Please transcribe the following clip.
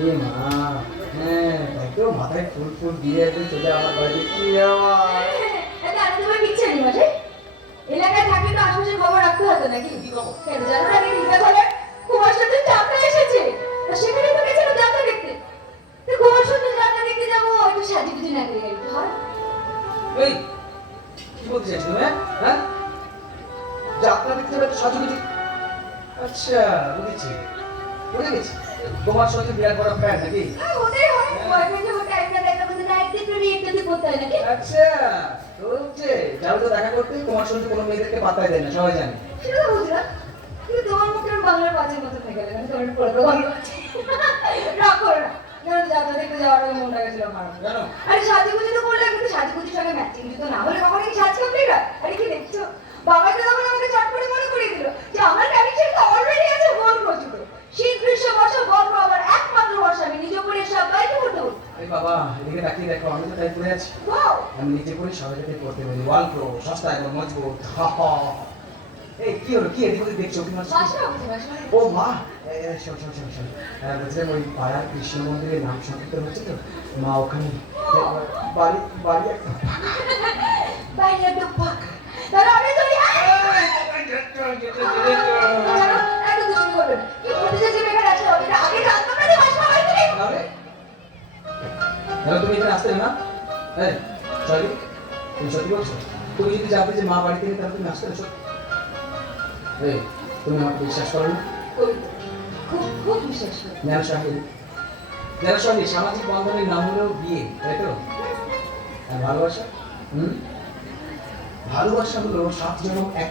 এ মা, হ্যাঁ তাকেও মাথায় ফুল ফুল দিয়ে একদম চলে আমার বাড়ি কি আমার এটা আমি তোমার কিচ্ছু নেই মাসে এলাকায় থাকলে তো আশেপাশে খবর রাখতে হতো নাকি কি খবর? কেন জানো না আগে রিপা বলে কুমার সুন্দর যাত্রা এসেছে আর সেখানে তো গেছিল যাত্রা দেখতে তো কুমার সুন্দর যাত্রা দেখতে যাবো একটু সাজুগুজু না করে একটু হয় এই কি বলতে চাইছ তুমি হ্যাঁ যাত্রা দেখতে হবে একটু সাজুগুজু আচ্ছা বুঝেছি বুঝে গেছি তোমার সঙ্গে বিরাট বড় ফ্যান নাকি ওটাই হয় বয়ফ্রেন্ড হতে একটা দেখা বলতে না একদিন প্রেমে একদিন করতে হয় নাকি আচ্ছা তো হচ্ছে যাও তো দেখা করতে তোমার সঙ্গে কোনো মেয়েদেরকে পাত্তাই দেয় না সবাই জানে সেটা তো বুঝলাম কিন্তু তোমার মুখে বাংলার বাজের মতো থেকে গেলে তোমার পুরো গন্ধ আছে রাগ করো না যেন যাত্রা দেখতে যাওয়ার আগে মনটা গেছিল খারাপ জানো আরে সাজুগুজু তো করলাম কিন্তু সাজুগুজুর সঙ্গে ম্যাচিং জুতো না হলে কখনো কি সাজ কমপ্লিট হয় আরে কি দেখছো বাবা তো তখন আমাকে চট করে মনে করিয়ে দিল যে আমার কানেকশন তো অলরেডি আছে বলবো জুতো শীত গ্রীষ্ম বর্ষা বলবো আবার একমাত্র বর্ষা আমি নিজে করে সবাইকে বলতে বলবো আরে বাবা এদিকে তাকিয়ে দেখো আমি তো তাই পড়ে আছি ওয়াও আমি নিজে করে সবাইকে পড়তে পারি ওয়াল প্রো সস্তা এবং মজবুত হা হা এই কি হলো কি এদিকে ওদিকে দেখছো কি মাছ বাসনা হচ্ছে বাসনা ও মা শোন শোন শোন শোন বলছিলাম ওই পাড়ার কৃষ্ণ মন্দিরে নাম সংকীর্তন হচ্ছে তো মা ওখানে বাড়ি বাড়ি একটা বাইরে একটু ফাঁকা তাহলে আমি চলি এত দুষ্টু করবেন কি করতে চাইছি বেকার আছে ওটা আগে জানতাম না যে বাসনা বাড়িতে নেই তাহলে তাহলে তুমি এখানে আসতে না হ্যাঁ সরি তুমি সত্যি বলছো তুমি যদি জানতে যে মা বাড়িতে নেই তাহলে তুমি আসতে না সত্যি এই তুমি আমাকে বিশ্বাস করো না করি তো। খুব খুব বিশ্বাস করি যারা সঙ্গে সামাজিক বন্ধনের নাম হলো বিয়ে তাই তো আর ভালোবাসা ভালোবাসা হলো 7 জনম এক